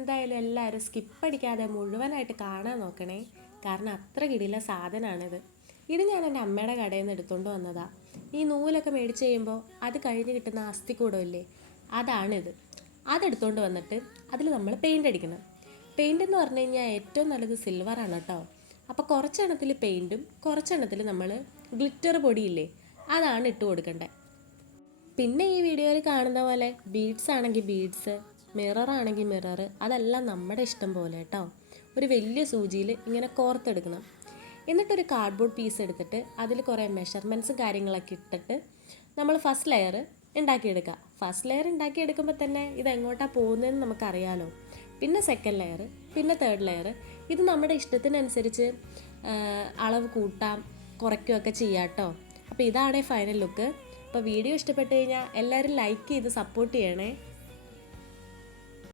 എന്തായാലും എല്ലാവരും സ്കിപ്പടിക്കാതെ മുഴുവനായിട്ട് കാണാൻ നോക്കണേ. കാരണം അത്ര കിടില സാധനമാണിത്. ഇത് ഞാൻ എൻ്റെ അമ്മയുടെ കടയിൽ നിന്ന് എടുത്തുകൊണ്ട് വന്നതാണ്. ഈ നൂലൊക്കെ മേടിച്ച് കഴിയുമ്പോൾ അത് കഴിഞ്ഞ് കിട്ടുന്ന അസ്ഥിക്കൂടമില്ലേ, അതാണിത്. അതെടുത്തുകൊണ്ട് വന്നിട്ട് അതിൽ നമ്മൾ പെയിൻ്റ് അടിക്കണം. പെയിൻ്റ് എന്ന് പറഞ്ഞു കഴിഞ്ഞാൽ ഏറ്റവും നല്ലത് സിൽവറാണ് കേട്ടോ. അപ്പോൾ കുറച്ചെണ്ണത്തിൽ പെയിൻറ്റും കുറച്ചെണ്ണത്തിൽ നമ്മൾ ഗ്ലിറ്റർ പൊടിയില്ലേ, അതാണ് ഇട്ട് കൊടുക്കേണ്ടത്. പിന്നെ ഈ വീഡിയോയിൽ കാണുന്ന പോലെ ബീഡ്സ് ആണെങ്കിൽ ബീഡ്സ്, മിറർ ആണെങ്കിൽ മിറർ, അതെല്ലാം നമ്മുടെ ഇഷ്ടം പോലെ കേട്ടോ. ഒരു വലിയ സൂചിയിൽ ഇങ്ങനെ കോർത്തെടുക്കണം. എന്നിട്ടൊരു കാർഡ്ബോർഡ് പീസ് എടുത്തിട്ട് അതിൽ കുറേ മെഷർമെൻറ്റ്സും കാര്യങ്ങളൊക്കെ ഇട്ടിട്ട് നമ്മൾ ഫസ്റ്റ് ലെയർ ഉണ്ടാക്കിയെടുക്കുക. ഫസ്റ്റ് ലെയർ ഉണ്ടാക്കിയെടുക്കുമ്പോൾ തന്നെ ഇതെങ്ങോട്ടാണ് പോകുന്നതെന്ന് നമുക്കറിയാലോ. പിന്നെ സെക്കൻഡ് ലെയർ, പിന്നെ തേർഡ് ലെയർ. ഇത് നമ്മുടെ ഇഷ്ടത്തിനനുസരിച്ച് അളവ് കൂട്ടാം കുറയ്ക്കുകയൊക്കെ ചെയ്യാം കേട്ടോ. അപ്പോൾ ഇതാണ് ഫൈനൽ ലുക്ക്. അപ്പോൾ വീഡിയോ ഇഷ്ടപ്പെട്ട് കഴിഞ്ഞാൽ എല്ലാവരും ലൈക്ക് ചെയ്ത് സപ്പോർട്ട് ചെയ്യണേ.